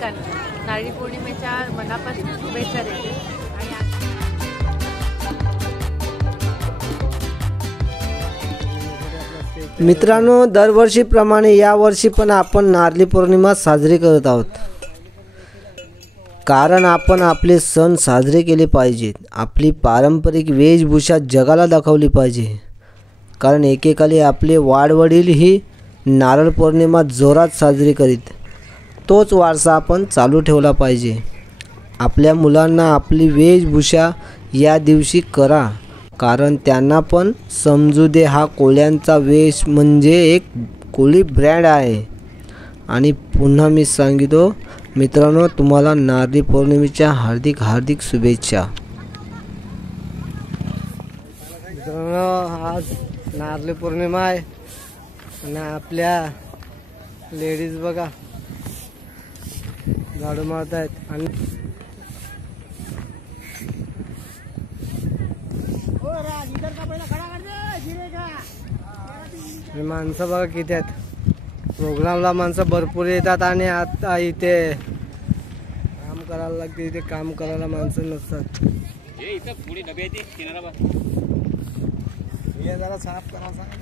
प्रत्येकाने नारळी पौर्णिमेच्या मनापासून शुभेच्छा देते। मित्रांनो, दरवर्षीप्रमाणे यावर्षी पण आपण नारळी पौर्णिमा साजरी करत आहोत, कारण आपण आपले सण साजरे केले पाहिजेत। आपली पारंपरिक वेशभूषा जगाला दाखवली पाहिजे, कारण एकेकाळी आपले वाडवडील ही नारळ पौर्णिमा जोरात साजरी करीत। तोच वारसा आपण चालू ठेवला पाहिजे। आपल्या मुलांना आपली वेशभूषा या दिवशी करा, कारण त्यांना पण समजू दे हा कोळ्यांचा वेश म्हणजे एक कोळी ब्रँड आहे। आणि पुन्हा मी सांगितो मित्रांनो, तुम्हाला नारळी पौर्णिमेच्या हार्दिक हार्दिक शुभेच्छा। मित्रांनो, आज नारळी पौर्णिमा आहे आणि आपल्या लेडीज बघा झाडू मारत आहेत आणि माणसं बघा किती आहेत। प्रोग्रामला माणसं भरपूर येतात आणि आता इथे काम करायला लागते। इथे काम करायला माणसं नसतात। हे जरा साफ करा सांग।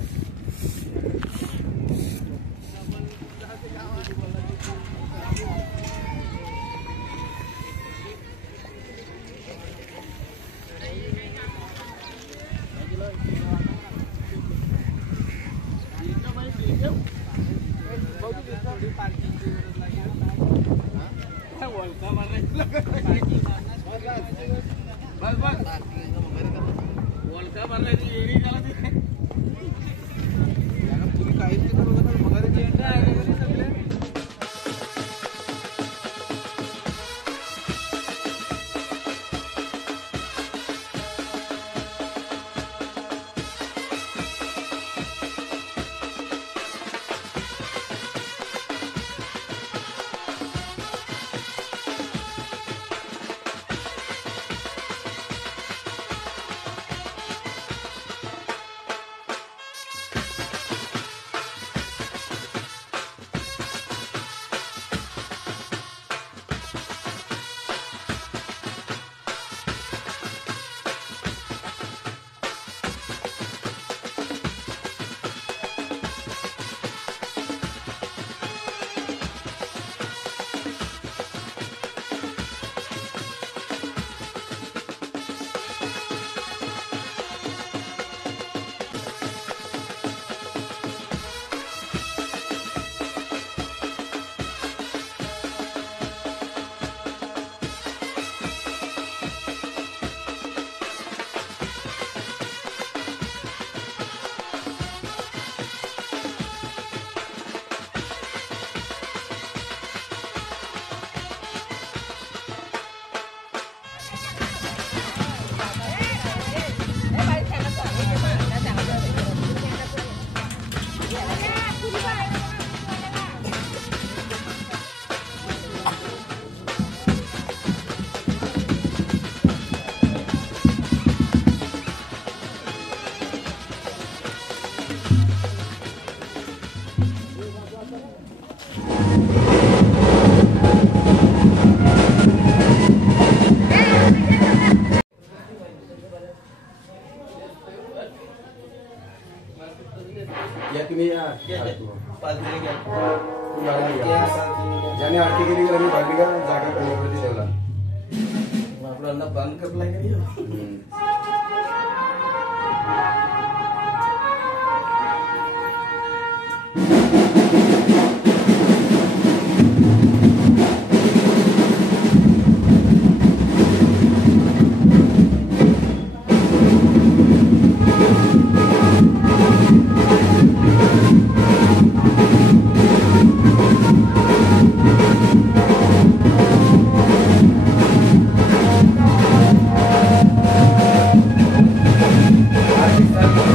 ज्याने आरती केली त्याला मी भागली का जागा करण्यावरती ठेवला आपल्याला बंद करलाय का Gracias.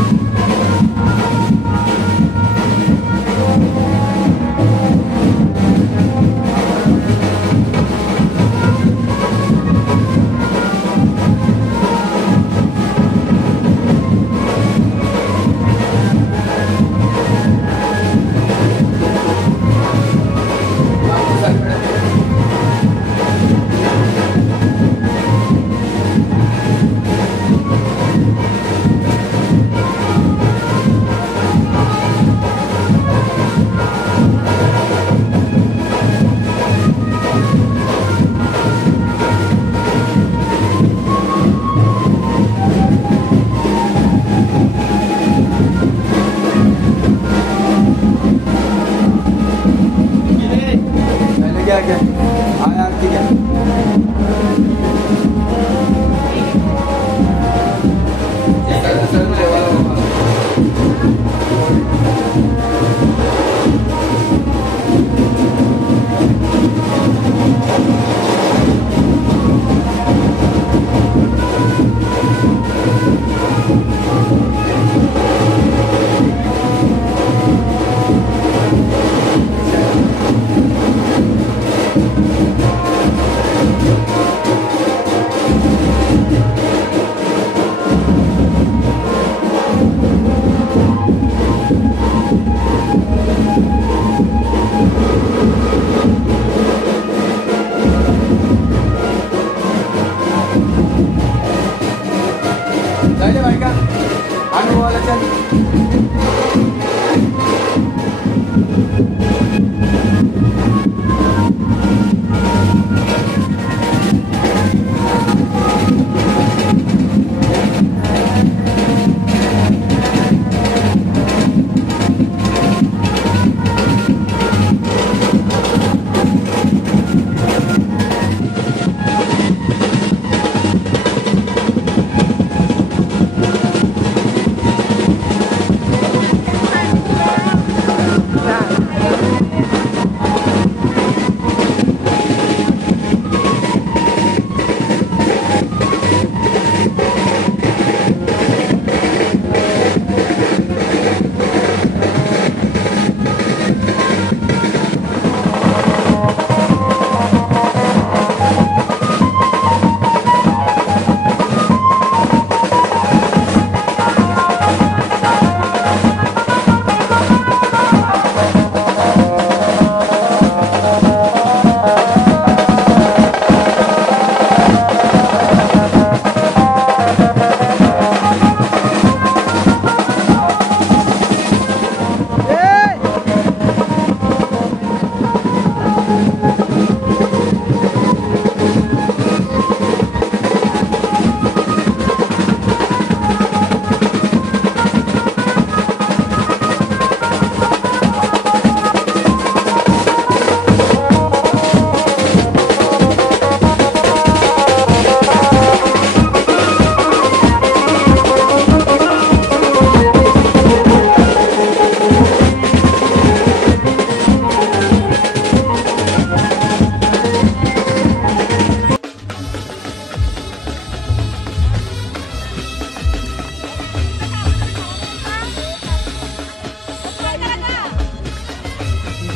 हा यार ठीक आहे. जायले बायका अनुभवाला चल.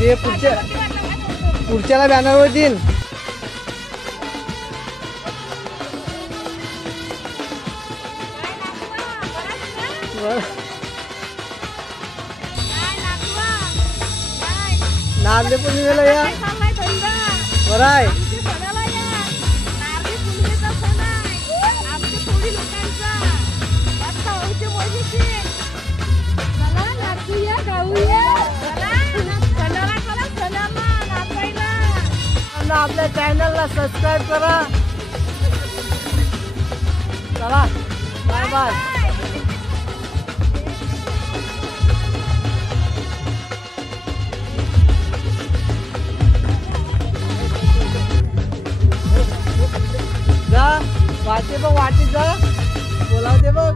जे पुढच्याला बॅनरवर देईन. नारले पण निघाला या बरं आहे. आपल्या चॅनलला सबस्क्राईब करा. चला बाय बाय. जा वाटे बघ वाटेत जा बोलावते बघ.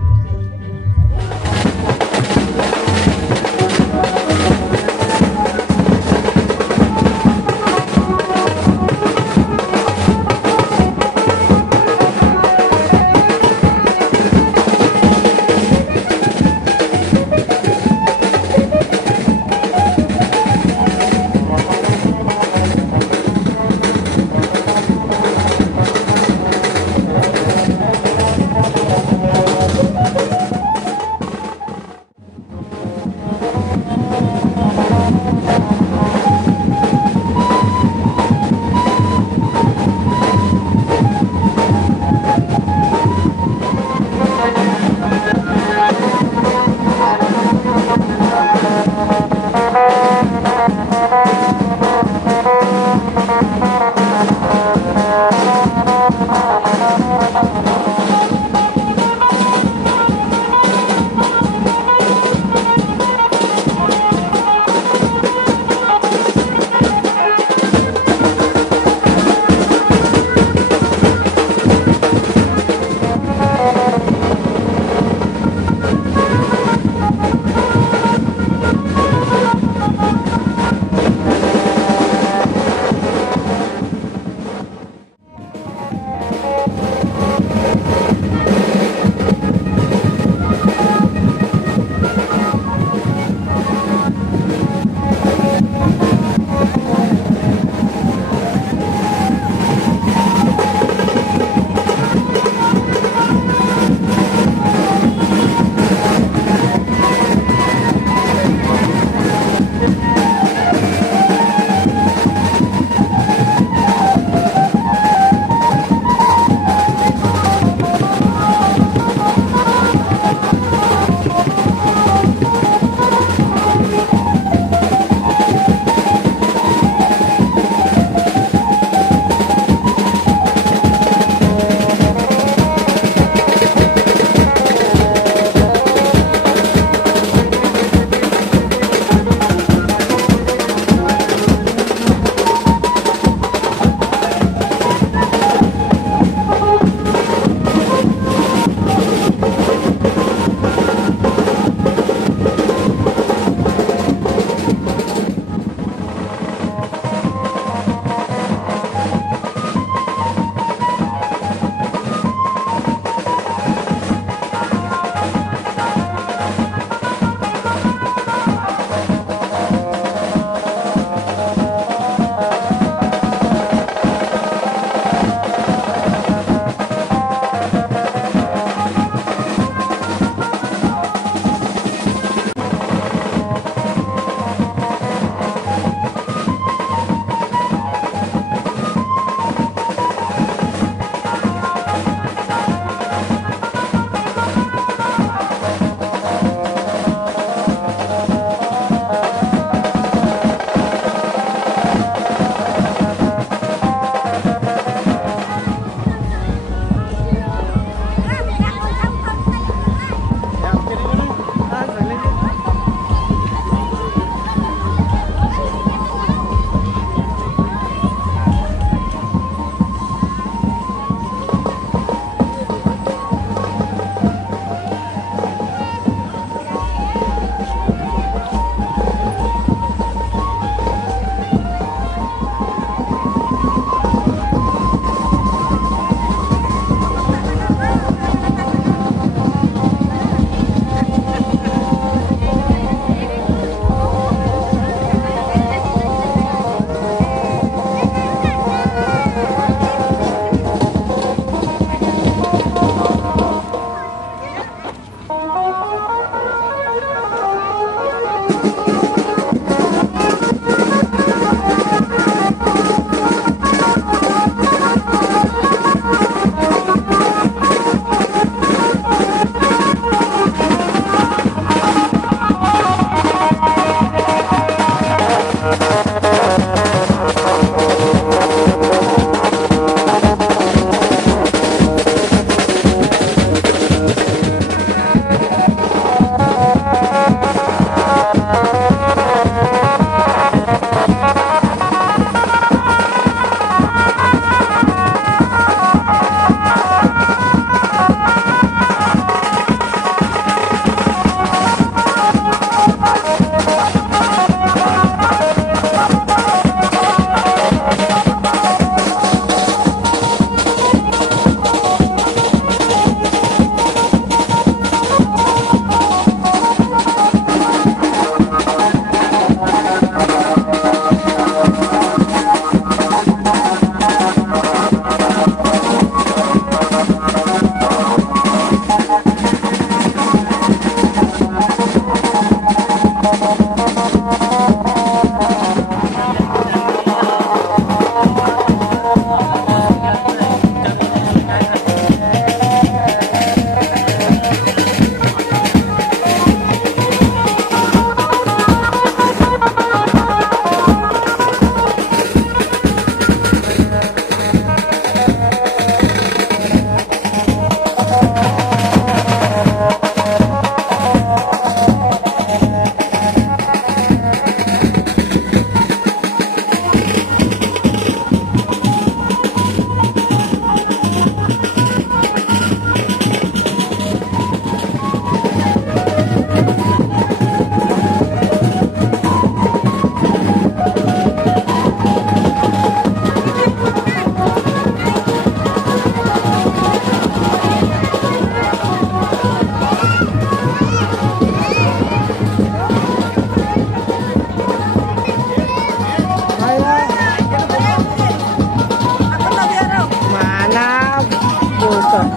नमस्कार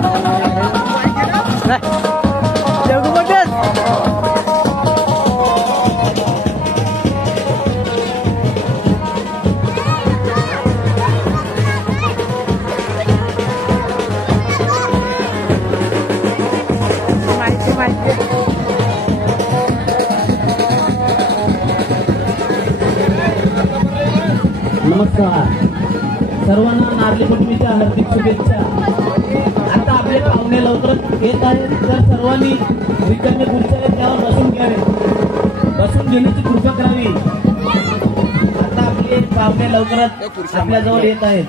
सर्वांना नारळी पौर्णिमेच्या हार्दिक शुभेच्छा। आता आपले पाहुणे लवकरच येत आहेत, तर सर्वांनी रिकामे खुर्च्या आहेत त्यावर बसून घ्यावे, बसून घेण्याची कृपा करावी। आता आपले पाहुणे लवकरच आपल्या जवळ येत आहेत।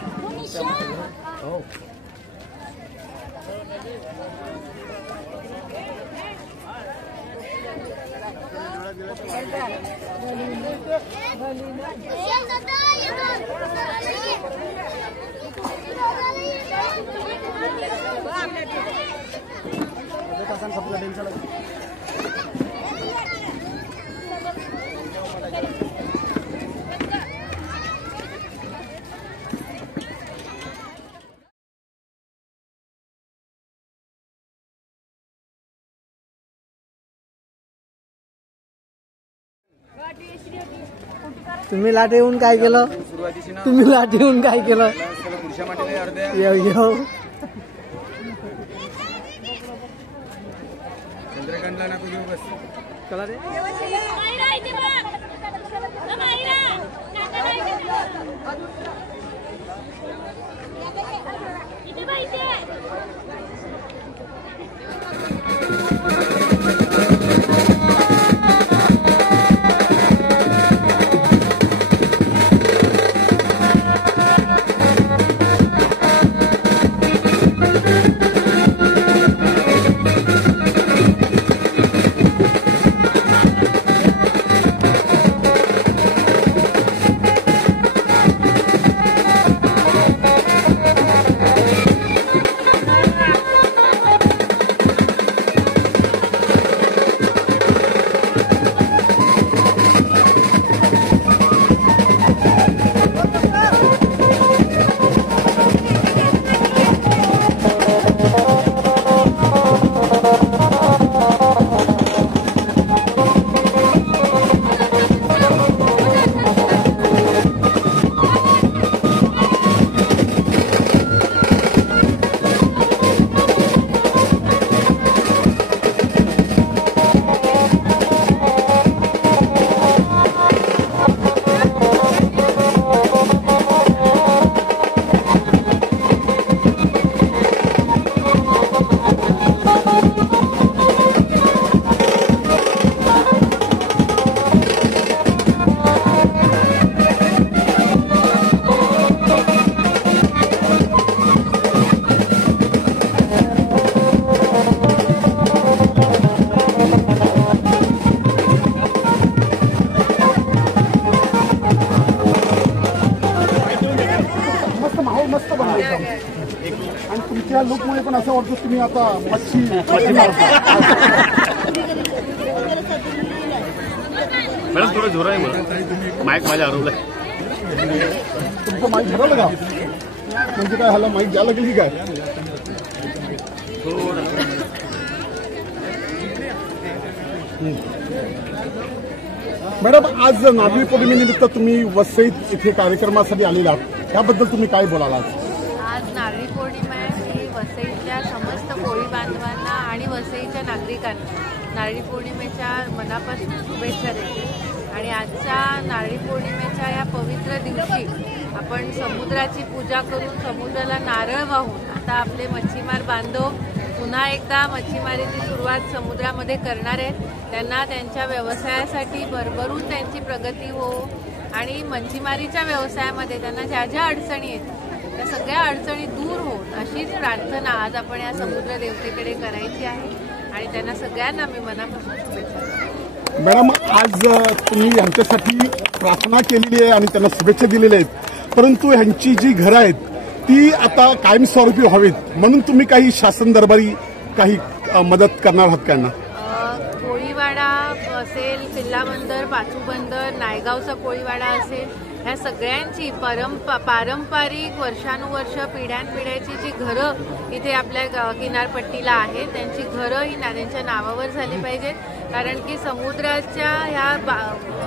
तुम्ही लाटे येऊन काय केलं? सुरुवातीची ना तुम्ही लाटे येऊन काय केलं? सगळं खुर्च्या मांडले अर्ध्या चंद्रकांतला नको देऊ बस चला रे. आणि तुमच्या लुकमुळे पण असं वाटतं तुम्ही आता मच्छी मॅडम थोडं जोर आहे मला माईक माझ्या हरवलाय तुमचं माईक हरवलं का म्हणजे काय ह्याला माईक द्यायला लागेल की काय मॅडम आज नारळी पौर्णिमेनिमित्त तुम्ही वसईत इथे कार्यक्रमासाठी आलेला आहात त्याबद्दल तुम्ही काय बोलाल आज नारळी पौर्णिमा आहे ही वसईतल्या समस्त कोळी बांधवांना आणि वसईच्या नागरिकांना नारळी पौर्णिमेच्या मनापासून शुभेच्छा देते आणि आजच्या नारळी पौर्णिमेच्या या पवित्र दिवशी आपण समुद्राची पूजा करून समुद्राला नारळ वाहून आता आपले मच्छीमार बांधव पुन्हा एकदा मच्छीमारीची सुरुवात समुद्रामध्ये करणार आहेत त्यांना त्यांच्या व्यवसायासाठी भरभरून त्यांची प्रगती हो आणि मच्छीमारीच्या व्यवसायामध्ये त्यांना ज्या ज्या अडचणी आहेत त्या सगळ्या अडचणी दूर होत अशीच प्रार्थना आज आपण या समुद्र देवतेकडे करायची आहे आणि त्यांना सगळ्यांना मी मनापासून शुभेच्छा देते. मॅडम आज तुम्ही यांच्यासाठी प्रार्थना केलेली आहे आणि त्यांना शुभेच्छा दिलेल्या आहेत परंतु ह्यांची जी घरं आहेत ती आता कायमस्वरूपी व्हावीत म्हणून तुम्ही काही शासन दरबारी काही मदत करणार आहात त्यांना कोळीवाडा असेल किल्ला बंदर पाचू बंदर नायगावचा कोळीवाडा असेल ह्या सगळ्यांची पारंपरिक वर्षानुवर्ष पिढ्यानपिढ्याची जी घरं इथे आपल्या किनारपट्टीला आहेत त्यांची घरं ही त्यांच्या नावावर झाली पाहिजेत. कारण की समुद्राच्या ह्या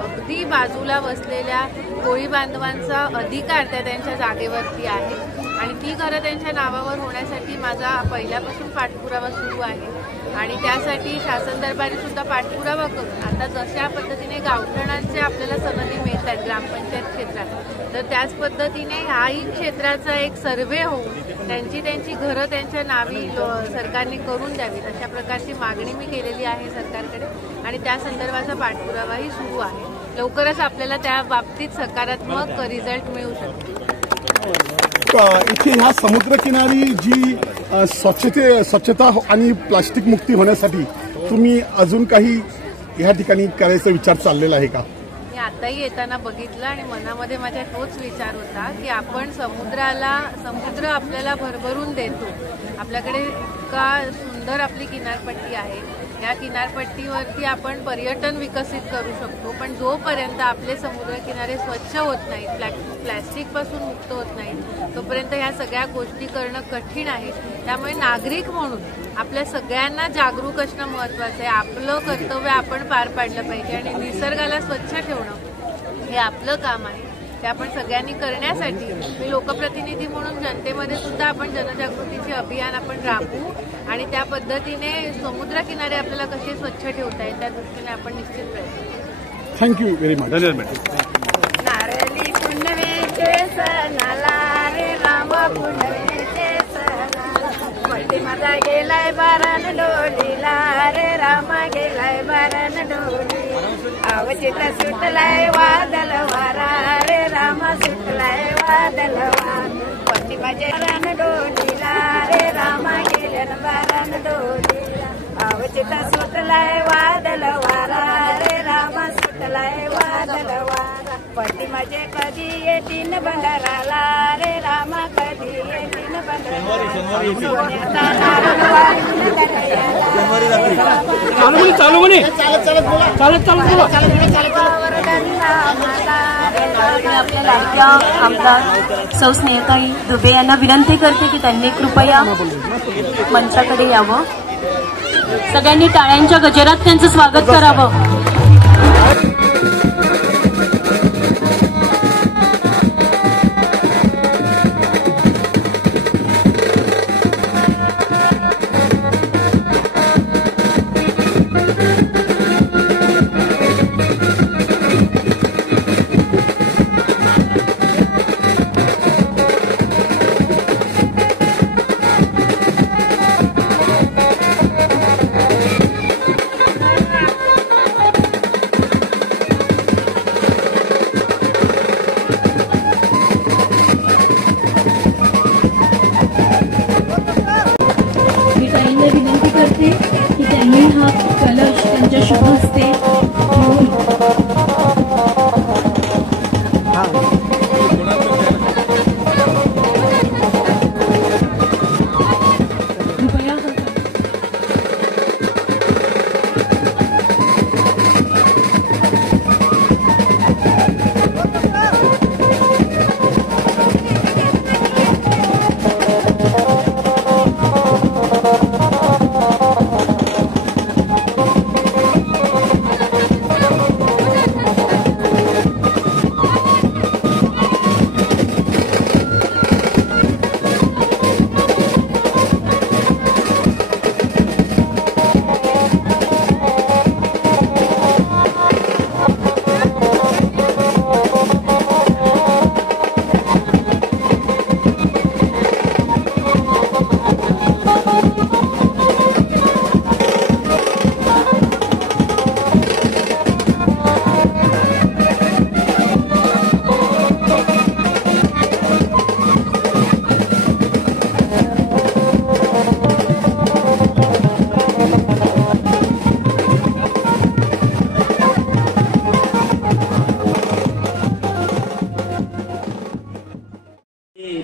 अगदी बाजूला बसलेल्या कोळी बांधवांचा अधिकार त्यांच्या जागेवरती आहे आणि ती घरं त्यांच्या नावावर होण्यासाठी माझा पहिल्यापासून पाठपुरावा सुरू आहे आणि त्यासाठी शासन दरबारी सुद्धा पाठपुरावा करून आता जशा पद्धतीने गावठणांचे आपल्याला सनदी मिळतात ग्रामपंचायत क्षेत्रात तर त्याच पद्धतीने ह्याही क्षेत्राचा एक सर्वे होऊन त्यांची घरं त्यांच्या नावी सरकारने करून द्यावीत अशा प्रकारची मागणी मी केलेली आहे सरकारकडे आणि त्या संदर्भाचा पाठपुरावाही सुरू आहे. लवकरच आपल्याला त्या बाबतीत सकारात्मक रिझल्ट मिळू शकतो. इथे ह्या समुद्रकिनारी जी स्वच्छता आणि प्लास्टिक मुक्ती होण्यासाठी तुम्ही अजून काही ह्या ठिकाणी करायचा विचार चाललेला आहे का? मी आताही येताना बघितलं आणि मनामध्ये माझ्या तोच विचार होता की आपण समुद्र आपल्याला भरभरून देतो. आपल्याकडे इतका सुंदर आपली किनारपट्टी आहे. या किनारपट्टीवरती आपण पर्यटन विकसित करू शकतो पण जोपर्यंत आपले समुद्रकिनारे स्वच्छ होत नाहीत प्लॅस्टिकपासून मुक्त होत नाहीत तोपर्यंत ह्या सगळ्या गोष्टी करणं कठीण आहे. त्यामुळे नागरिक म्हणून आपल्या सगळ्यांना जागरूक असणं महत्त्वाचं आहे. आपलं कर्तव्य आपण पार पाडलं पाहिजे आणि निसर्गाला स्वच्छ ठेवणं हे आपलं काम आहे. ते आपण सगळ्यांनी करण्यासाठी मी लोकप्रतिनिधी म्हणून जनतेमध्ये सुद्धा आपण जनजागृतीचे अभियान आपण राबवू आणि त्या पद्धतीने समुद्रकिनारे आपल्याला कसे स्वच्छ ठेवता येईल त्या दृष्टीने आपण निश्चित प्रयत्न करू. Thank you very much. नारळी पुनवेचे सणाला रे रामा पुनवेचे सणाला माझा गेलाय बारान डोलीला रे रामा गेलाय बारान डोली आवचिता सुटलाय वादल वारा रे रामा सुटलाय वादल वारा माझे बारान डोलीला रे रामा गेल्यान बारान डोलीला आवचिता सुटलाय वादल वारा रे रामा सुटलाय वादल वारा पती माझे कधी येतीन बंदराला रे रामा कधी येतीन बंदराला आपल्या लाडक्या आमदार सौ स्नेहताई दुबे यांना विनंती करते की त्यांनी कृपया मंचाकडे यावं. सगळ्यांनी टाळ्यांच्या गजरात त्यांचं स्वागत करावं. विनंती करते की त्यांनी हा कलश त्यांच्या शुभ हस्ते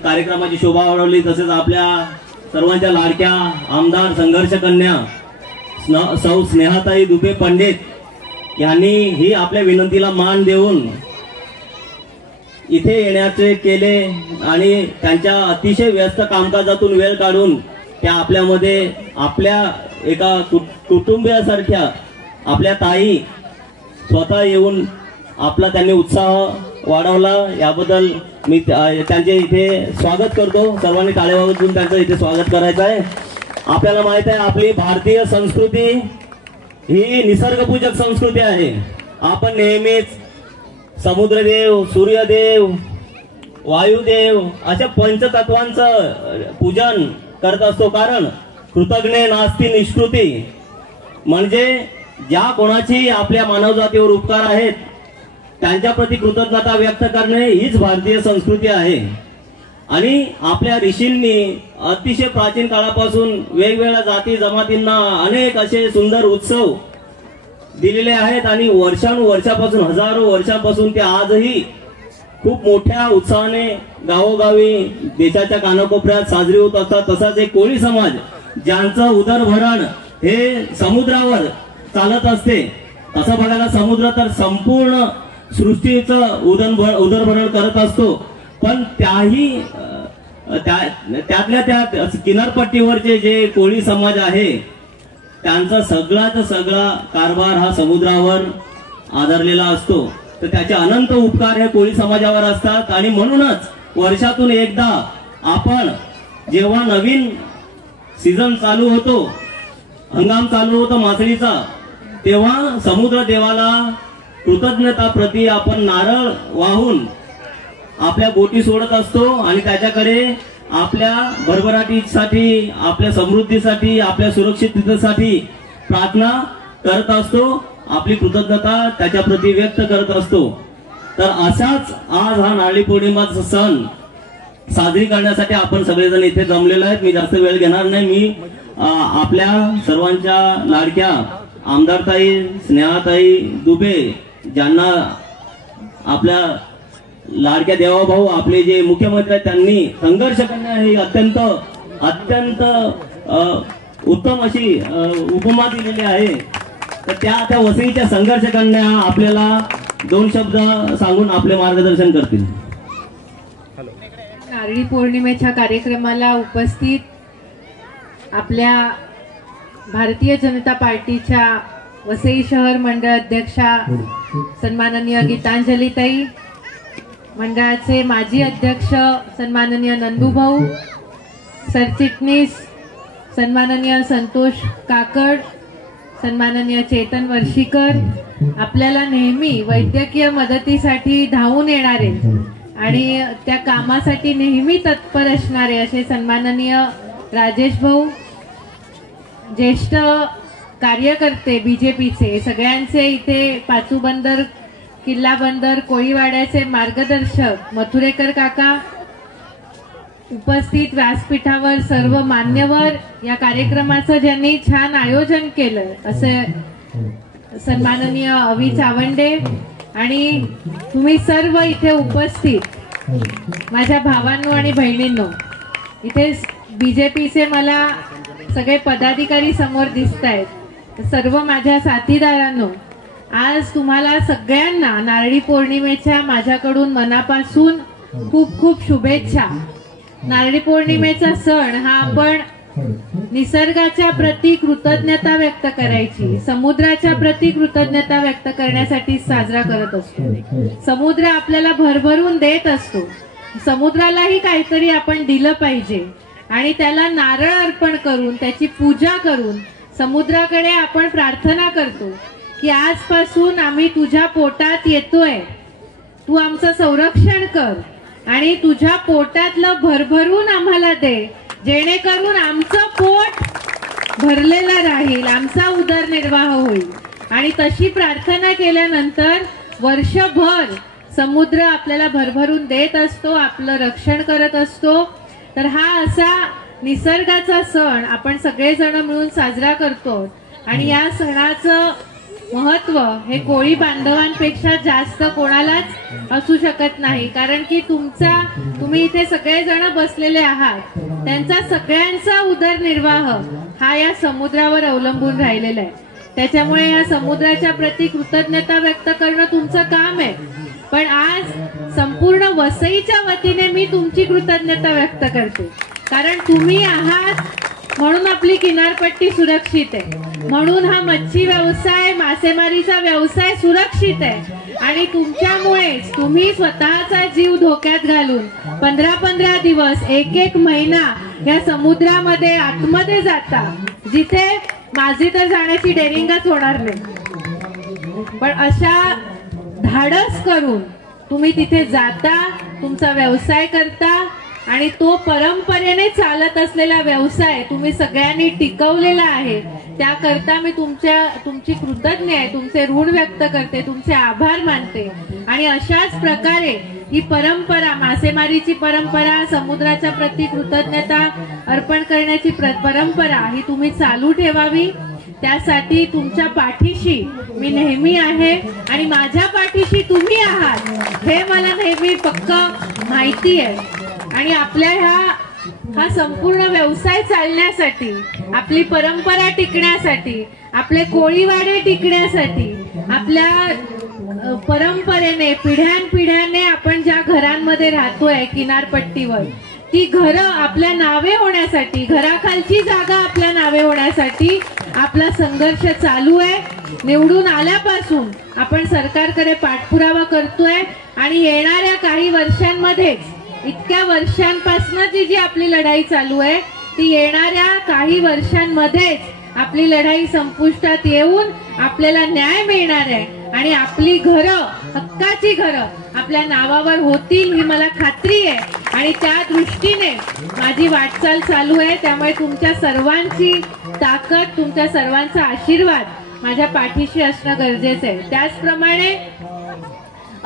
कार्यक्रमाची शोभा वाढवली. तसेच आपल्या सर्वांच्या लाडक्या आमदार संघर्ष कन्या सौ स्नेहाताई दुबे पंडित यांनी ही आपल्या विनंतीला मान देऊन इथे येण्याचे केले आणि त्यांच्या अतिशय व्यस्त कामकाजातून वेळ काढून त्या आपल्यामध्ये आपल्या एका कुटुंबियासारख्या आपल्या ताई स्वतः येऊन आपला त्यांनी उत्साह वाढवला, याबद्दल मी त्यांचे इथे स्वागत करतो. सर्वांनी टाळ्या वाजवून त्यांचं इथे स्वागत करायचं आहे. आपल्याला माहित आहे आपली भारतीय संस्कृती ही निसर्गपूजक संस्कृती आहे. आपण नेहमीच समुद्रदेव, सूर्यदेव, वायुदेव अशा पंचतत्वांचं पूजन करत असतो. कारण कृतज्ञ नास्ती निष्कृती, म्हणजे ज्या कोणाची आपल्या मानवजातीवर उपकार आहेत त्यांच्या प्रती कृतज्ञता व्यक्त करणे हीच भारतीय संस्कृती आहे. आणि आपल्या ऋषींनी अतिशय प्राचीन काळापासून वेगवेगळ्या जाती जमातींना अनेक असे सुंदर उत्सव दिलेले आहेत आणि वर्षानुवर्षापासून, हजारो वर्षांपासून ते आजही खूप मोठ्या उत्साहाने गावोगावी देशाच्या कानाकोपऱ्यात साजरी होत असतात. तसाच एक कोळी समाज ज्यांचं उदरभरण हे समुद्रावर चालत असते. तसं बघायला समुद्र तर संपूर्ण सृष्टीचं उदरभरण करत असतो, पण त्यातल्या त्यात किनारपट्टीवरचे जे कोळी समाज आहे त्यांचा सगळा कारभार हा समुद्रावर आधारलेला असतो. तर त्याचे अनंत उपकार हे कोळी समाजावर असतात. आणि म्हणूनच वर्षातून एकदा आपण जेव्हा नवीन सीझन चालू होतो, हंगाम चालू होतो मासळीचा, तेव्हा समुद्र देवाला कृतज्ञता प्रती आपण नारळ वाहून आपल्या बोटी सोडत असतो आणि त्याच्याकडे आपल्या भरभराटीसाठी, आपल्या समृद्धीसाठी, आपल्या सुरक्षिततेसाठी प्रार्थना करत असतो. आपली कृतज्ञता त्याच्या प्रती व्यक्त करत असतो. तर असाच आज हा नारळी पौर्णिमाचा सण साजरी करण्यासाठी आपण सगळेजण इथे जमलेलो आहेत. मी जास्त वेळ घेणार नाही. मी आपल्या सर्वांच्या लाडक्या आमदारताई स्नेहाताई दुबे, ज्यांना आपल्या लाडक्या देवाभाऊ आपले जे मुख्यमंत्री आहेत त्यांनी संघर्ष कन्या ही अत्यंत उत्तम अशी उपमा दिलेली आहे. तर त्या वसईच्या संघर्ष कन्या आपल्याला 2 शब्द सांगून आपले मार्गदर्शन करतील. नारळी पौर्णिमेच्या कार्यक्रमाला उपस्थित आपल्या भारतीय जनता पार्टीच्या वसई शहर मंडळ अध्यक्षा सन्माननीय गीतांजलीताई, मंडळाचे माजी अध्यक्ष सन्माननीय नंदूभाऊ, सरचिटणीस सन्माननीय संतोष काकड, सन्माननीय चेतन वर्षीकर, आपल्याला नेहमी वैद्यकीय मदतीसाठी धावून येणारे आणि त्या कामासाठी नेहमी तत्पर असणारे असे सन्माननीय राजेश भाऊ, ज्येष्ठ कार्यकर्ते बीजेपीचे, सगळ्यांचे इथे पाचू बंदर, किल्ला बंदर, कोळीवाड्याचे मार्गदर्शक मथुरेकर काका, उपस्थित व्यासपीठावर सर्व मान्यवर, या कार्यक्रमाचं ज्यांनी छान आयोजन केलं असे सन्माननीय अवी चावंडे आणि तुम्ही सर्व इथे उपस्थित माझ्या भावांनो आणि बहिणींनो. इथे बीजेपीचे मला सगळे पदाधिकारी समोर दिसत आहेत. सर्व माझ्या साथीदारांनो, आज तुम्हाला सगळ्यांना नारळी पौर्णिमेच्या माझ्याकडून मनापासून खूप खूप शुभेच्छा. नारळी पौर्णिमेचा सण हा आपण निसर्गाच्या प्रती कृतज्ञता व्यक्त करायची, समुद्राच्या प्रती कृतज्ञता व्यक्त करण्यासाठी साजरा करत असतो. समुद्र आपल्याला भरभरून देत असतो. समुद्रालाही काहीतरी आपण दिलं पाहिजे आणि त्याला नारळ अर्पण करून त्याची पूजा करून समुद्राकडे आपण प्रार्थना करतो की आजपासून आम्ही तुझ्या पोटात येतोय, तू आमचं संरक्षण कर आणि तुझ्या पोटातलं भरभरून आम्हाला दे, जेणेकरून आमचं पोट भरलेलं राहील, आमचा उदरनिर्वाह होईल. आणि तशी प्रार्थना केल्यानंतर वर्षभर समुद्र आपल्याला भरभरून देत असतो, आपलं रक्षण करत असतो. तर हा असा निसर्गाचा सण आपण सगळेजण मिळून साजरा करतो आणि या सणाचं महत्व हे कोळी बांधवांपेक्षा जास्त कोणालाच असू शकत नाही. कारण की तुम्ही इथे सगळेजण बसलेले आहात, त्यांचा सगळ्यांचा उदरनिर्वाह हा या समुद्रावर अवलंबून राहिलेला आहे. त्याच्यामुळे या समुद्राच्या प्रती कृतज्ञता व्यक्त करणं तुमचं काम आहे. पण आज संपूर्ण वसईच्या वतीने मी तुमची कृतज्ञता व्यक्त करते, कारण तुम्ही आहात म्हणून आपली किनारपट्टी सुरक्षित आहे, म्हणून हा मच्छी व्यवसाय, मासेमारीचा व्यवसाय सुरक्षित आहे आणि तुमच्यामुळेच तुम्ही स्वतःचा जीव धोक्यात घालून 15-15 दिवस, 1-1 महिना या समुद्रामध्ये आतमध्ये जाता, जिथे माझी तर जाण्याची डेअरिंगच होणार नाही, पण अशा धाडस करून तुम्ही तिथे जाता, तुमचा व्यवसाय करता आणि तो परंपरेने चालत असलेला व्यवसाय तुम्ही सगळ्यांनी टिकवलेला आहे. त्याकरता मी तुमची कृतज्ञ आहे, तुमचे ऋण व्यक्त करते, तुमचे आभार मानते. आणि अशाच प्रकारे ही परंपरा, मासेमारीची परंपरा, समुद्राच्या प्रती कृतज्ञता अर्पण करण्याची परंपरा ही तुम्ही चालू ठेवावी. त्यासाठी तुमच्या पाठीशी मी नेहमी आहे आणि माझ्या पाठीशी तुम्ही आहात हे मला नेहमी पक्क माहिती आहे. आणि आपल्या हा संपूर्ण व्यवसाय चालण्यासाठी, आपली परंपरा टिकण्यासाठी, आपले कोळीवाडे टिकण्यासाठी, आपल्या परंपरेने पिढ्यानपिढ्याने आपण ज्या घरांमध्ये राहतोय किनारपट्टीवर, ती घरं आपल्या नावे होण्यासाठी, घराखालची जागा आपल्या नावे होण्यासाठी आपला संघर्ष चालू आहे. निवडून आल्यापासून आपण सरकारकडे पाठपुरावा करतोय आणि येणाऱ्या काही वर्षांमध्येच, इतक्या वर्षांपासून जी आपली लढाई चालू आहे, ती येणाऱ्या काही वर्षांमध्येच आपली लढाई संपुष्टात येऊन आपल्याला न्याय मिळणार आहे आणि आपली घरं, हक्काची घरं आपल्या नावावर होतील ही मला खात्री आहे. आणि त्या दृष्टीने माझी वाटचाल चालू आहे. त्यामुळे तुमच्या सर्वांची ताकद, तुमच्या सर्वांचा आशीर्वाद माझ्या पाठीशी असणं गरजेचं आहे. त्याचप्रमाणे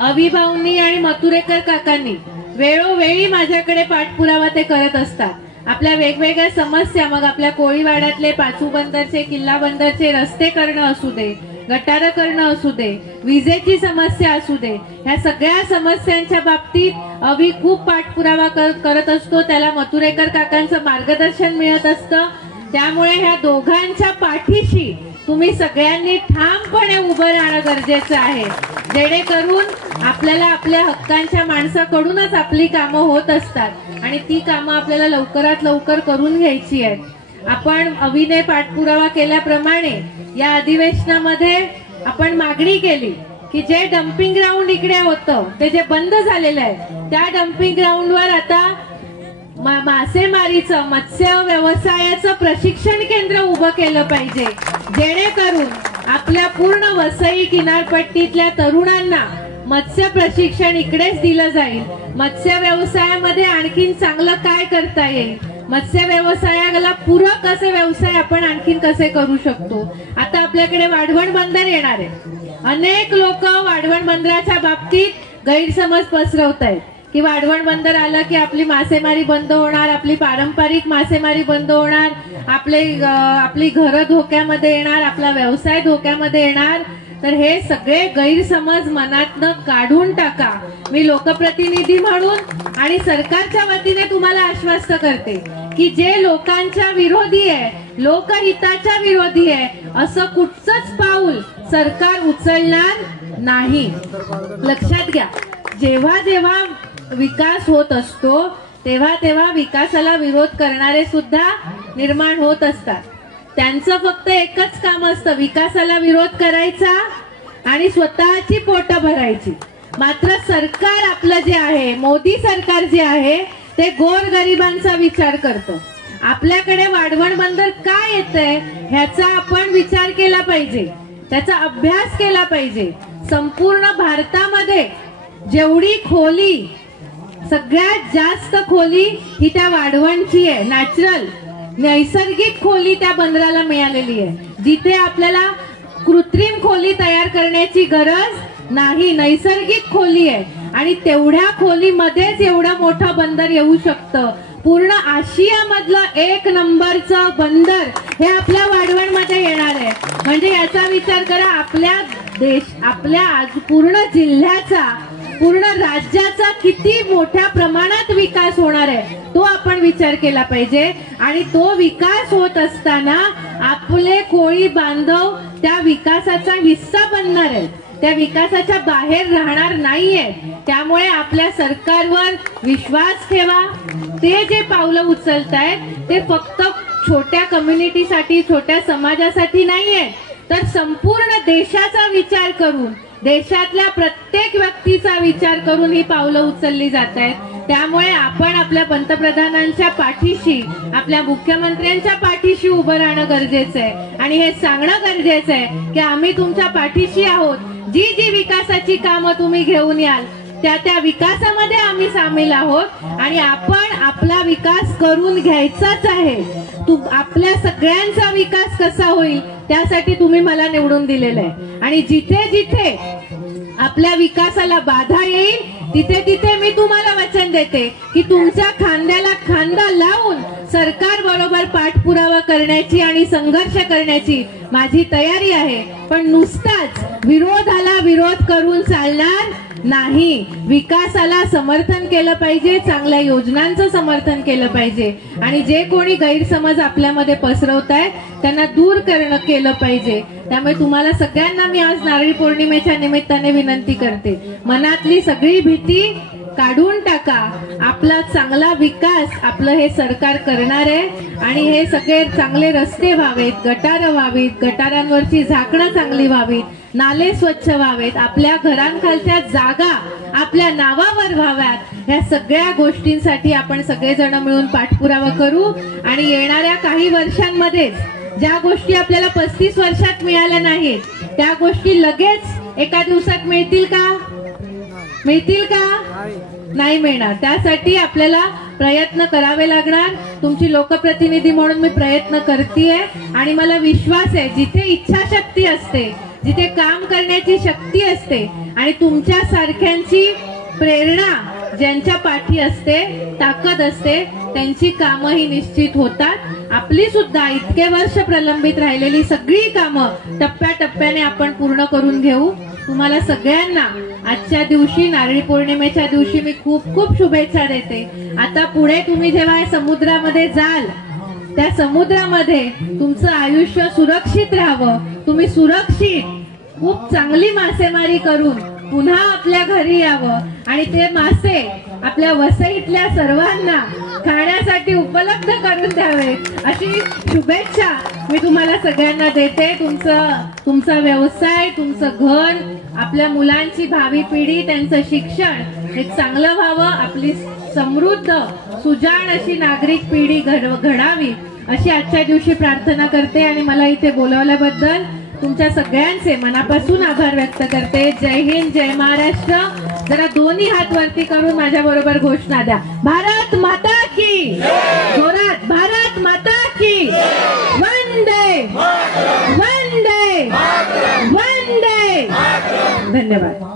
अविभाऊंनी आणि मथुरेकर काकांनी वेळोवेळी माझ्याकडे पाठपुरावा ते करत असतात. आपल्या वेगवेगळ्या समस्या, मग आपल्या कोळीवाड्यातले पाचू बंदरचे, किल्ला बंदरचे रस्ते करणं असू दे, गटारं करणं असू दे, विजेची समस्या असू दे, ह्या सगळ्या समस्यांच्या बाबतीत अवि खूप पाठपुरावा करत असतो. त्याला मथुरेकर काकांचं मार्गदर्शन मिळत असतं. त्यामुळे ह्या दोघांच्या पाठीशी तुम्ही सगळ्यांनी ठामपणे उभं राहणं गरजेचं आहे, जेणेकरून आपल्याला आपल्या हक्कांच्या माणसाकडूनच आपली कामं होत असतात आणि ती कामं आपल्याला लवकरात लवकर करून घ्यायची आहेत. आपण अविने पाठपुरावा केल्याप्रमाणे या अधिवेशनामध्ये आपण मागणी केली की जे डम्पिंग ग्राउंड इकडे होतं ते जे बंद झालेलं आहे, त्या डम्पिंग ग्राउंडवर आता मासेमारीचं, मत्स्य व्यवसायाचं प्रशिक्षण केंद्र उभं केलं पाहिजे, जेणेकरून आपल्या पूर्ण वसई किनारपट्टीतल्या तरुणांना मत्स्य प्रशिक्षण इकडेच दिलं जाईल. मत्स्य व्यवसायामध्ये आणखीन चांगलं काय करता येईल, मत्स्य व्यवसायाला पूरक असे व्यवसाय आपण आणखीन कसे करू शकतो. आता आपल्याकडे वाढवण बंदर येणार आहे. अनेक लोक वाढवण बंदराच्या बाबतीत गैरसमज पसरवत आहेत की वाढवण बंदर आलं की आपली मासेमारी बंद होणार, आपली पारंपरिक मासेमारी बंद होणार, आपली घरं धोक्यामध्ये येणार, आपला व्यवसाय धोक्यामध्ये येणार. तर हे सगळे गैरसमज मनातनं काढून टाका. मी लोकप्रतिनिधी म्हणून आणि सरकारच्या वतीने तुम्हाला आश्वस्त करते की जे लोकांच्या विरोधी आहे, लोकहिताच्या विरोधी आहे, असं कुठचंच पाऊल सरकार उचलणार नाही. लक्षात घ्या, जेव्हा जेव्हा विकास होत असतो तेव्हा तेव्हा विकासाला विरोध करणारे सुद्धा निर्माण होत असतात. त्यांचं फक्त एकच काम असतं, विकासाला विरोध करायचा आणि स्वतःची पोटं भरायची. मात्र सरकार आपलं जे आहे, मोदी सरकार जे आहे, ते गोरगरिबांचा विचार करतं. आपल्याकडे वाढवण बंदर का येतंय ह्याचा आपण विचार केला पाहिजे, त्याचा अभ्यास केला पाहिजे. संपूर्ण भारतामध्ये जेवढी खोली, सगळ्यात जास्त खोली ही त्या वाढवणची आहे. नॅचरल, नैसर्गिक खोली त्या बंदराला मिळालेली आहे, जिथे आपल्याला कृत्रिम खोली तयार करण्याची गरज नाही. नैसर्गिक खोली आहे आणि तेवढ्या खोलीमध्येच एवढं मोठं बंदर येऊ शकतं. पूर्ण आशियामधलं 1 नंबरचं बंदर हे आपल्या वाढवणमध्ये येणार आहे. म्हणजे याचा विचार करा, आपल्या पूर्ण जिल्ह्याचा, पूर्ण राज्याचा किती मोठ्या प्रमाणात विकास होणार आहे तो आपण विचार केला पाहिजे. आणि तो विकास होत असताना आपले कोळी बांधव त्या विकासाचा हिस्सा बनणार आहेत. त्या विकासाच्या बाहेर राहणार नाहीये. त्यामुळे आपल्या सरकारवर विश्वास ठेवा. ते जे पावलं उचलतायत ते फक्त छोट्या कम्युनिटीसाठी, छोट्या समाजासाठी नाहीये, तर संपूर्ण देशाचा विचार करून, देशातल्या प्रत्येक व्यक्तीचा विचार करून ही पावलं उचलली जात आहेत. त्यामुळे आपण आपल्या पंतप्रधानांच्या पाठीशी, आपल्या मुख्यमंत्र्यांच्या पाठीशी उभं राहणं गरजेचं आहे आणि हे सांगणं गरजेचं आहे की आम्ही तुमच्या पाठीशी आहोत. जी जी विकासाची कामं तुम्ही घेऊन याल त्या विकासामध्ये आम्ही सामील आहोत आणि आपण आपला विकास करून घ्यायचाच आहे. आपल्या सगळ्यांचा विकास कसा होईल त्यासाठी तुम्ही मला निवडून दिलेलं आहे आणि जिथे जिथे आपल्या विकासाला बाधा येईल तिथे तिथे मी तुम्हाला वचन देते की तुमच्या खांद्याला खांदा लावून सरकार बरोबर पाठपुरावा करण्याची आणि संघर्ष करण्याची माझी तयारी आहे. पण नुसताच विरोधाला विरोध करून चालणार नाही. विकासाला समर्थन केलं पाहिजे, चांगल्या योजनांचं समर्थन केलं पाहिजे आणि जे कोणी गैरसमज आपल्यामध्ये पसरवतायत त्यांना दूर केलं पाहिजे. त्यामुळे तुम्हाला सगळ्यांना मी आज नारळी पौर्णिमेच्या निमित्ताने विनंती करते, मनातली सगळी भीती काढून टाका. आपला चांगला विकास आपलं हे सरकार करणार आहे आणि हे सगळे चांगले रस्ते व्हावेत, गटारं व्हावीत, गटारांवरची झाकणं चांगली व्हावीत, नाले स्वच्छ व्हावेत, आपल्या घरांखालच्या जागा आपल्या नावावर व्हाव्यात. ह्या सगळ्या गोष्टींसाठी आपण सगळेजण मिळून पाठपुरावा करू आणि येणाऱ्या काही वर्षांमध्येच ज्या गोष्टी आपल्याला 35 वर्षात मिळाल्या नाहीत त्या गोष्टी लगेच एका दिवसात मिळतील का? मिळतील का? नाही मिळणार. त्यासाठी आपल्याला प्रयत्न करावे लागणार. तुमची लोकप्रतिनिधी म्हणून मी प्रयत्न करतेय आणि मला विश्वास आहे जिथे इच्छाशक्ती असते, जिथे काम करण्याची शक्ती असते आणि तुमच्या सारख्यांची प्रेरणा ज्यांच्या पाठी असते, ताकद असते, त्यांची कामं ही निश्चित होतात. आपली सुद्धा इतके वर्ष प्रलंबित राहिलेली सगळी कामं टप्प्याटप्प्याने आपण पूर्ण करून घेऊ. तुम्हाला सगळ्यांना आजच्या दिवशी, नारळी पौर्णिमेच्या दिवशी मी खूप खूप शुभेच्छा देते. आता पुढे तुम्ही जेव्हा समुद्रामध्ये जाल त्या समुद्रामध्ये तुमचं आयुष्य सुरक्षित राहावं, तुम्ही सुरक्षित खूप चांगली मासेमारी करून पुन्हा आपल्या घरी यावं आणि ते मासे आपल्या वसईतल्या सर्वांना खाण्यासाठी उपलब्ध करून द्यावे अशी शुभेच्छा मी तुम्हाला सगळ्यांना देते. तुमचा व्यवसाय, तुमचं घर, आपल्या मुलांची भावी पिढी, त्यांचं शिक्षण हे चांगलं व्हावं, आपली समृद्ध सुजाण अशी नागरिक पिढी घडावी अशी आजच्या दिवशी प्रार्थना करते आणि मला इथे बोलावल्याबद्दल तुमच्या सगळ्यांचे मनापासून आभार व्यक्त करते. जय हिंद, जय महाराष्ट्र. जरा दोन्ही हात वरती करून माझ्या बरोबर घोषणा द्या. भारत माता की जोरात, भारत माता की वंदे वंदे वंदे. धन्यवाद.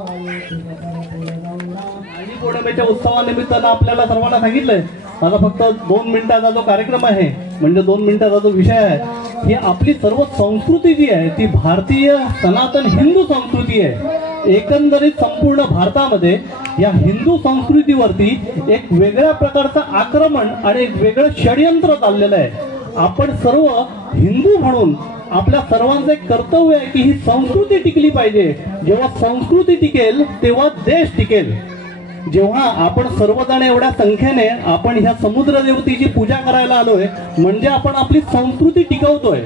पौर्णिमेच्या उत्सवानिमित्तानं आपल्याला सर्वांना सांगितलंय. माझा फक्त 2 मिनिटाचा जो कार्यक्रम आहे, म्हणजे 2 मिनिटाचा जो विषय आहे, ही आपली सर्व संस्कृती जी आहे ती भारतीय सनातन हिंदू संस्कृती आहे. एकंदरीत संपूर्ण भारतामध्ये या हिंदू संस्कृतीवरती एक वेगळ्या प्रकारचं आक्रमण आणि एक वेगळं षडयंत्र चाललेलं आहे. आपण सर्व हिंदू म्हणून आपल्या सर्वांचं एक कर्तव्य आहे की ही संस्कृती टिकली पाहिजे. जेव्हा संस्कृती टिकेल तेव्हा देश टिकेल. जेव्हा आपण सर्वजण एवढ्या संख्येने आपण ह्या समुद्र देवतेची पूजा करायला आलोय म्हणजे आपण आपली संस्कृती टिकवतोय.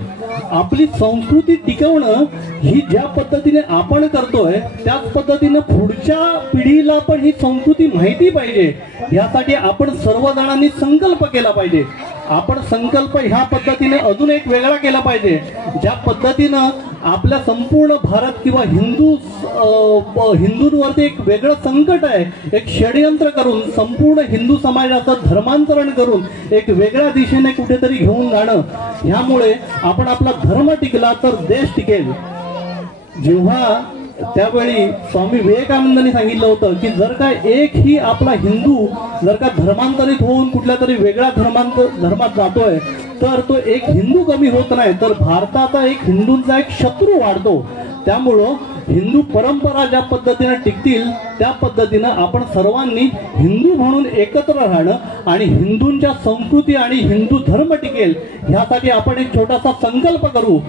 आपली संस्कृती टिकवणं ही ज्या पद्धतीने आपण करतोय त्याच पद्धतीने पुढच्या पिढीला पण ही संस्कृती माहिती पाहिजे. यासाठी आपण सर्वजणांनी संकल्प केला पाहिजे. आपण संकल्प ह्या पद्धतीने अजून एक वेगळा केला पाहिजे. ज्या पद्धतीनं आपल्या संपूर्ण भारत किंवा हिंदूंवरती एक वेगळं संकट आहे, एक षडयंत्र करून संपूर्ण हिंदू समाजाचं धर्मांतरण करून एक वेगळ्या दिशेने कुठेतरी घेऊन जाणं, ह्यामुळे आपण आपला धर्म टिकला तर देश टिकेल. जेव्हा त्यावेळी स्वामी विवेकानंदांनी सांगितलं होतं की जर का एकही आपला हिंदू जर का धर्मांतरित होऊन कुठल्या तरी वेगळ्या धर्मात जातोय तर तो एक हिंदू कमी होत नाही, तर भारताचा एक हिंदूंचा एक शत्रू वाढतो. त्यामुळं हिंदू परंपरा ज्या पद्धतीने टिकतील त्या पद्धतीनं आपण सर्वांनी हिंदू म्हणून एकत्र राहणं आणि हिंदूंच्या संस्कृती आणि हिंदू धर्म टिकेल ह्यासाठी आपण एक छोटासा संकल्प करू.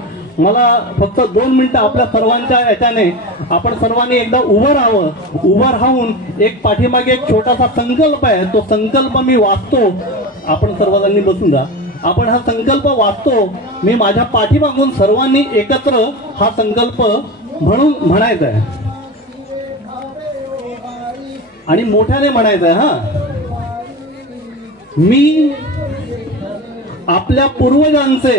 मला फक्त 2 मिनिटं आपल्या सर्वांच्या याच्याने आपण सर्वांनी एकदा उभं राहून एक पाठीमागे एक छोटासा संकल्प आहे, तो संकल्प मी वाचतो. आपण सर्वजणांनी बसून जा. आपण हा संकल्प वाचतो. मी माझ्या पाठीमागून सर्वांनी एकत्र हा संकल्प म्हणायचा आहे आणि मोठ्याने म्हणायचं आहे. हा, मी आपल्या पूर्वजांचे,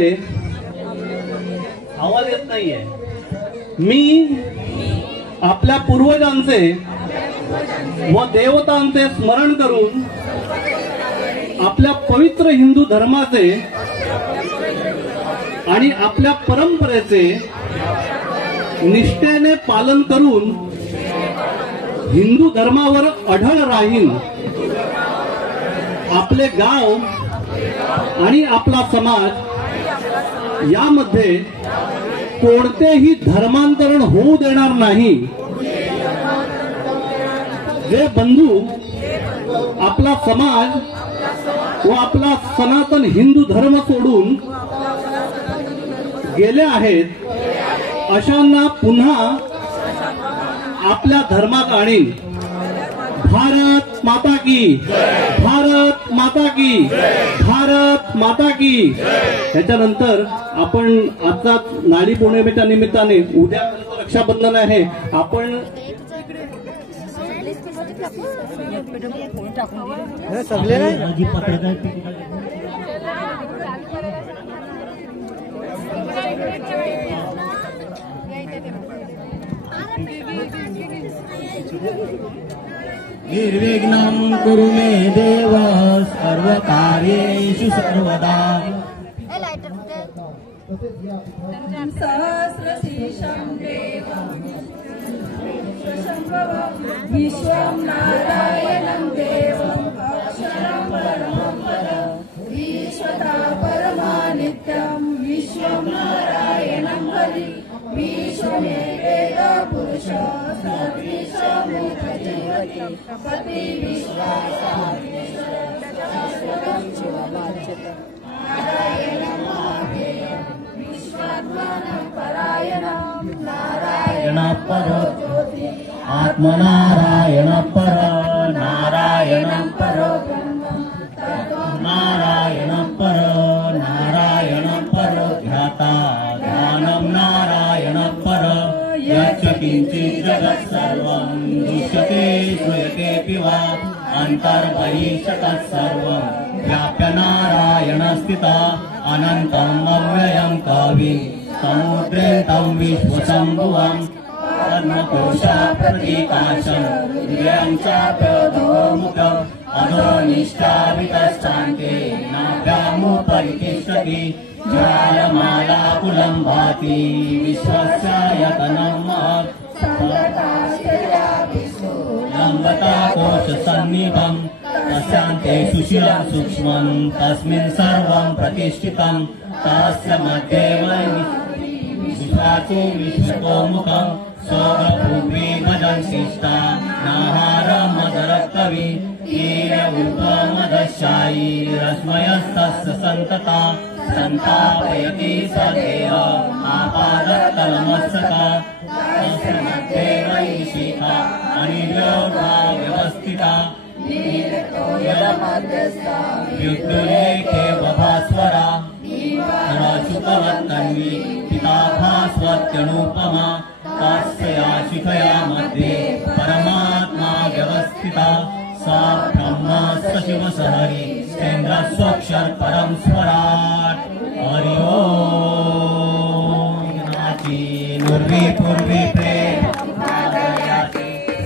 आवाज येत नाहीये, मी आपल्या पूर्वजांचे व देवतांचे स्मरण करून आपल्या पवित्र हिंदू धर्माचे आणि आपल्या परंपरेचे निष्ठेने पालन करून हिंदू धर्मावर अढळ राहीन. आपले गाव आणि आपला समाज यामध्ये कोणतेही धर्मांतरण होऊ देणार नाही. जे बंधू आपला समाज व आपला सनातन हिंदू धर्म सोडून गेले आहेत, अशांना पुन्हा आपल्या धर्मात आणीन. भारत माता की, भारत माता की, भारत माता की. त्याच्यानंतर आपण आजचा नारळी पौर्णिमेच्या निमित्ताने, उद्या रक्षाबंधन आहे, आपण सगळे नाही निर्विघ्नं कुरु मे देव सर्वकार्येषु सर्वदा. सहस्रशीर्षं देवं विश्वं नारायणं देवम् अक्षरं परमं पदम् ईश्वता परमानित्यं विश्वं नारायणं हरि विश्वमेवेद पुरुषः सर्वेशमुपजीवति पति विश्वासां नारायणं माधेयं विश्वात्मानं परायणं नारायण परो आत्मनारायण पर, नारायण परो नारायण पर, नारायण परो ध्याता ध्यानं नारायण पर. यच्च किंचित् जगत् सर्वं दृश्यते श्रूयतेऽपि वा अन्तर्बहिष्टतः सर्वं व्याप्य नारायण स्थिता अनन्तम् अव्ययं कविं समुद्रे तं विश्वशम्भुवं पद्मकोशा प्रतीकाशं हृदयं चाप्यधोमुखम् अधोनिष्ठावितश्चान्ते नाभ्यामुपरि तिष्ठति ज्वालमालाकुलं भाति विश्वस्यायतनं महत् लम्बताकोशसन्निभं तस्यान्ते सुशिलं सूक्ष्मं तस्मिन् सर्वं प्रतिष्ठितं तस्य मध्ये विश्वासो विश्वतोमुखं सोगभूमि भजन् शिष्टा नाहारमदरकवि ईरउपमदशायी रश्मयस्तस्य सन्तता संतापयति सदेह आपादतलमस्तका तस्य मध्ये वैशिखा अनिर्योधा व्यवस्थिता व्युत्तुलेखे वभास्वरा रचुतवत्तन्वी पिता भास्वत्यनुपमा तस्या शिखया मध्ये परमात्मा व्यवस्थिता सा ब्रह्मा सशिवसहरी चन्द्रस्वक्षर परं स्वराट. हरि ओम. नाची नुर्वी पूर्वी प्रेम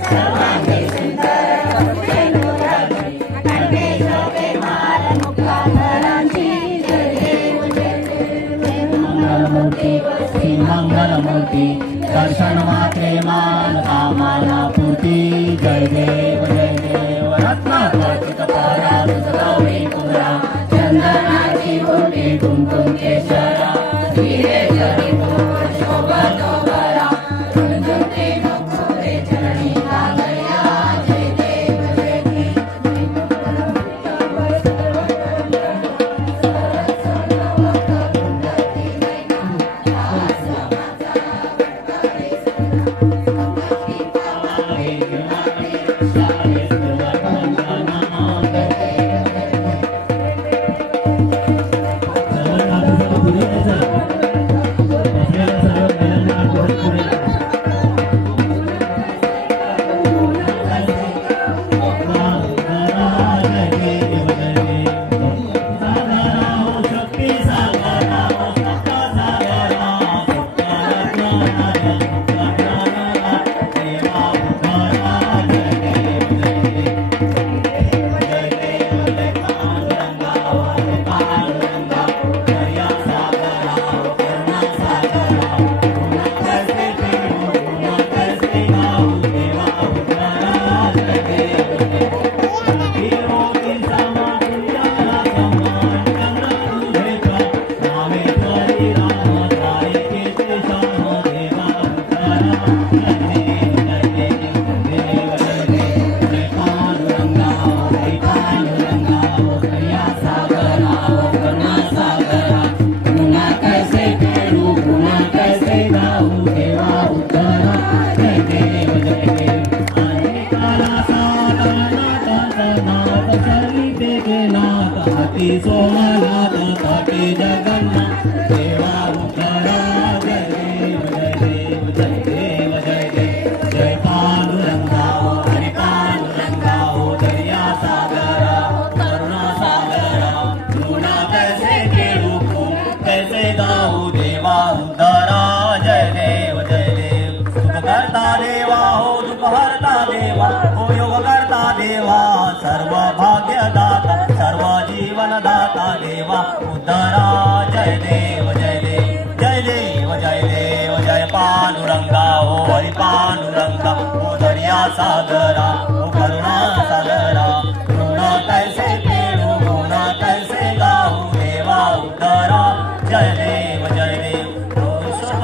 सर्वांगी सुंदर मंगलमूर्ति दर्शन मात्रे मानता माना पूर्ति. जय देव जय देव. रत्नात्मक परागौरी कुंदरा चंदनाची बोटी कुंकुम केशरा वीरेश्वरी शोभतो बरा झुंझुनते नखोरे चरणी लागया. जय देव जय देव. देवा उद्धरा जय देव जय देव जय देव जय देव जय पांडुरंगा ओ हरी पांडुरंगा ओ दर्या सागरा ओ करुणा सागरा ऋण कैसे फेडू गुण कैसे गाऊ देवा उद्धरा जय देव जय देव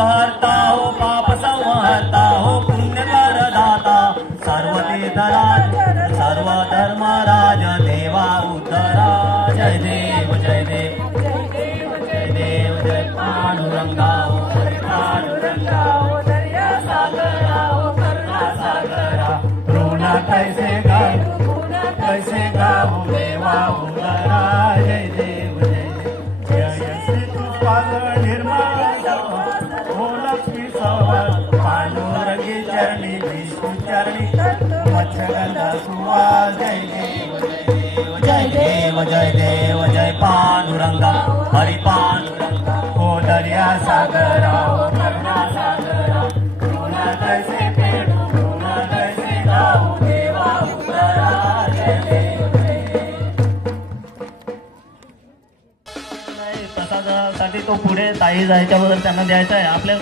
हरता हो पाप संहर्ता हो पुण्य करदाता सर्व तीर्थराज सर्व धर्मराज देवा उद्धरा जय देव जय देव जय देव जय पांडुरंगा हो हरी पांडुरंगा हो दर्या सागरा हो करुणा सागरा ऋण कैसे गाऊ देवा उद्धरा जय देव जय देव जय श्री कृष्ण निर्मल लक्ष्मी सवर पांडुरंगी चरणी विष्णु चरणी मच्छगंधा सुवास जय देव जय देव जय देव जय पांडुरंगा हरि पांडुरंगा हो दर्या सागरा हो करुणा सागरा ऋण कैसे फेडू ऋण कैसे गाऊ देवा उद्धरा जय देव प्रसादासाठी तो पुढे ताई जायच्या बद्दल त्यांना द्यायचा आहे आपल्या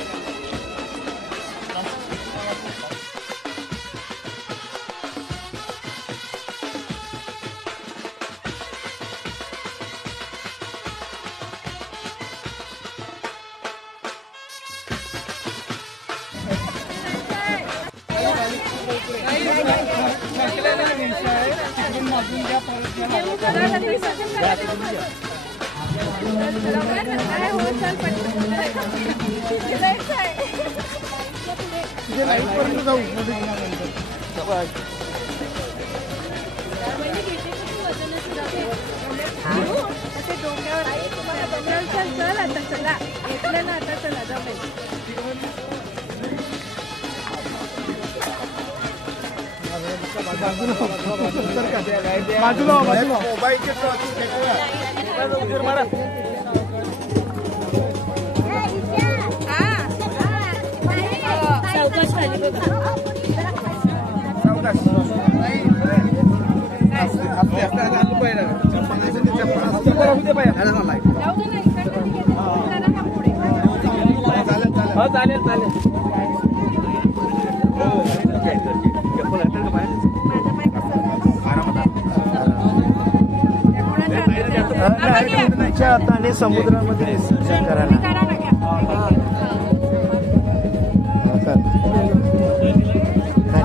आणि समुद्रामध्ये विसर्जन करायला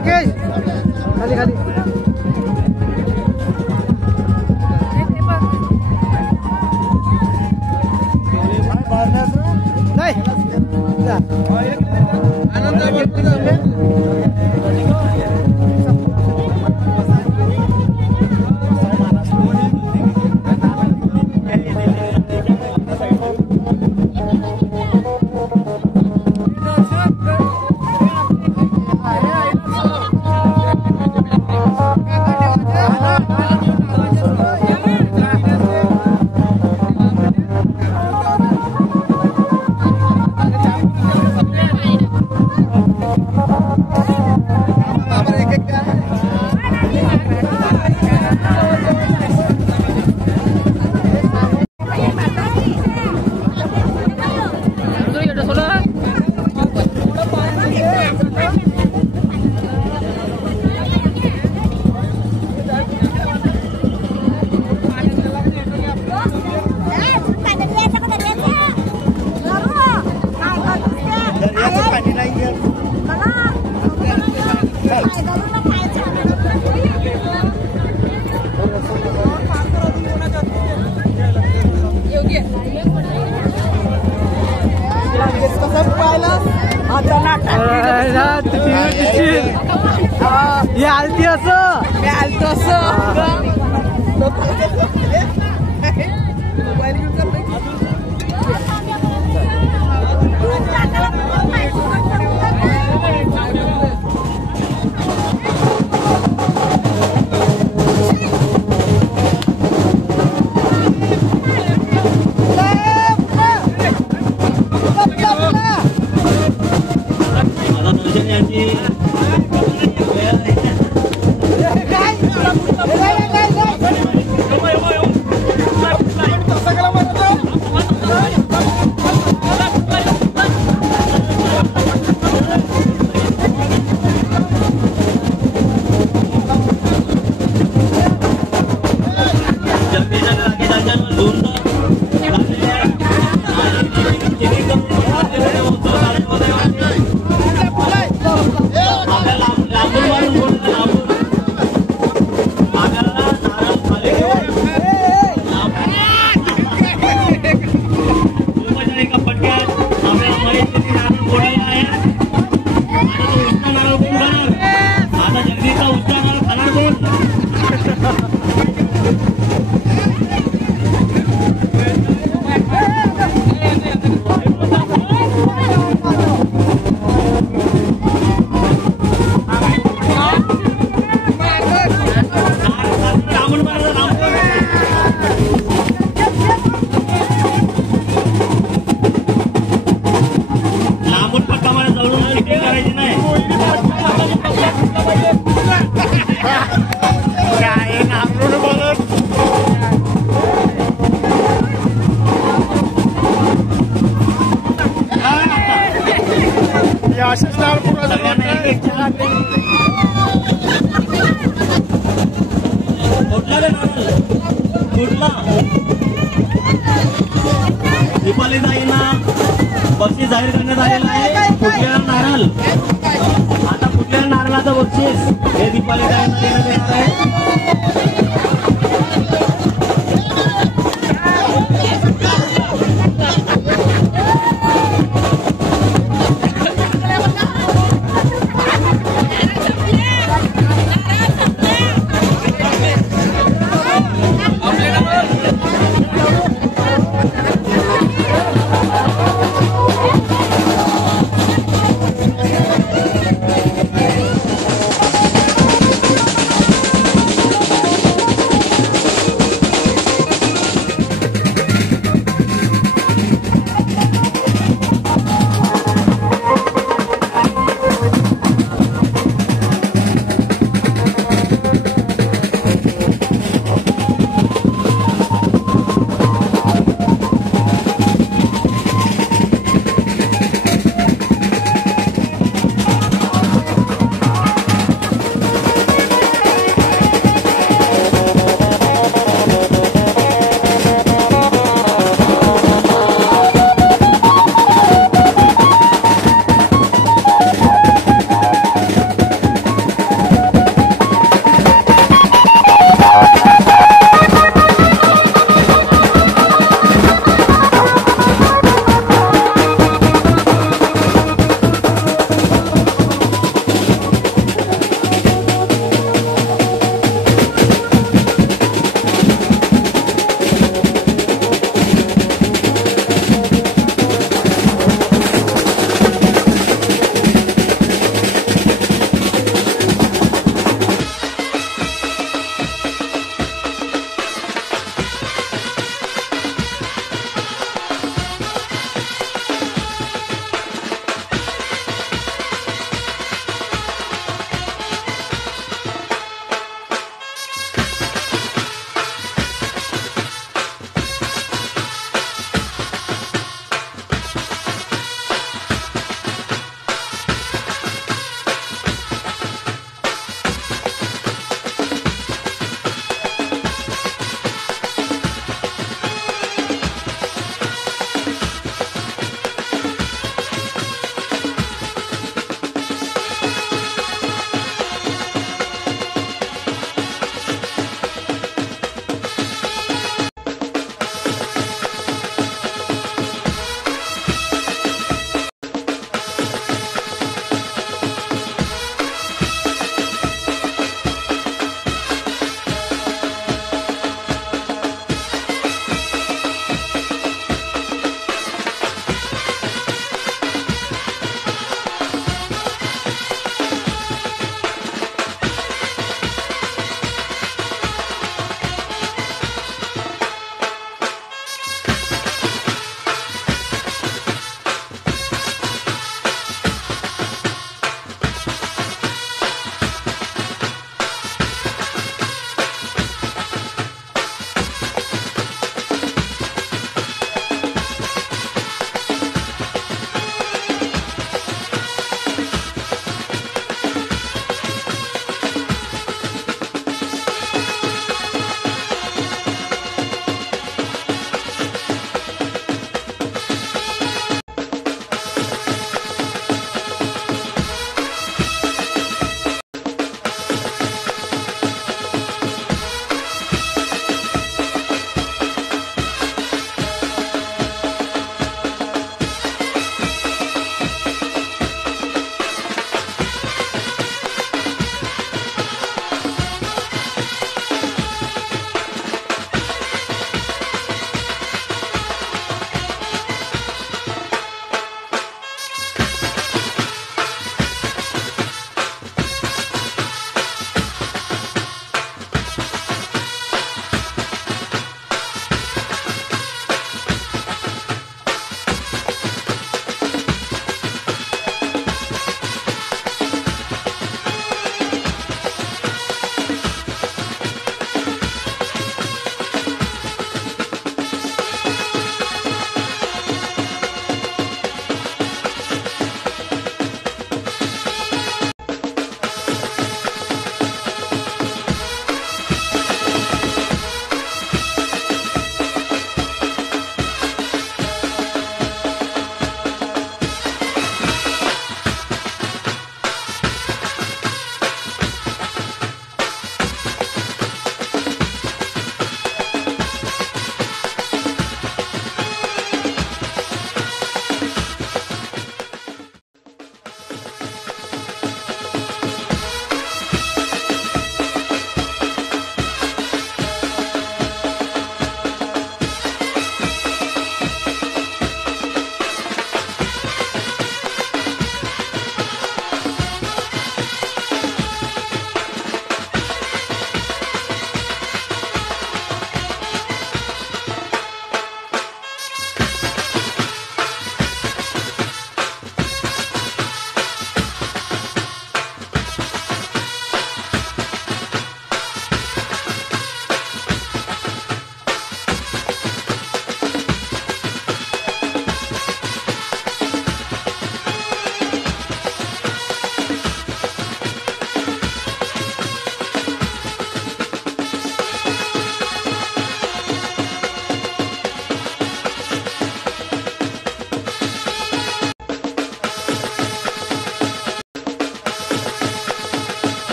खाली खाली आलती असं मी आलतो असं दीपाली ताईंना बक्षीस जाहीर करण्यात आलेलं आहे. फुटलेला नारळ, आता फुटलेल्या नारळाचं बक्षीस हे दीपाली ताईंना देण्यात येणार आहे.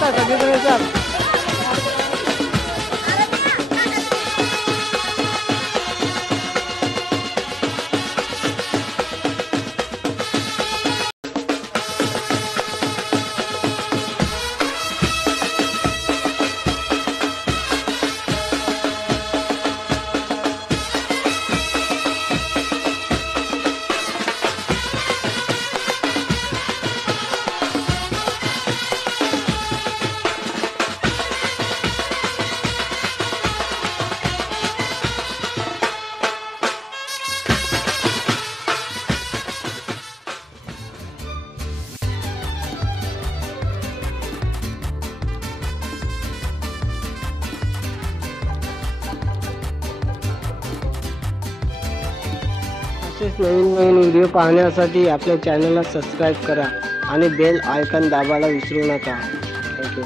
येतात सगळेजण येतात. असेच नवीन व्हिडिओ पाहण्यासाठी आपल्या चॅनलला सबस्क्राईब करा आणि बेल आयकॉन दाबायला विसरू नका. थँक्यू.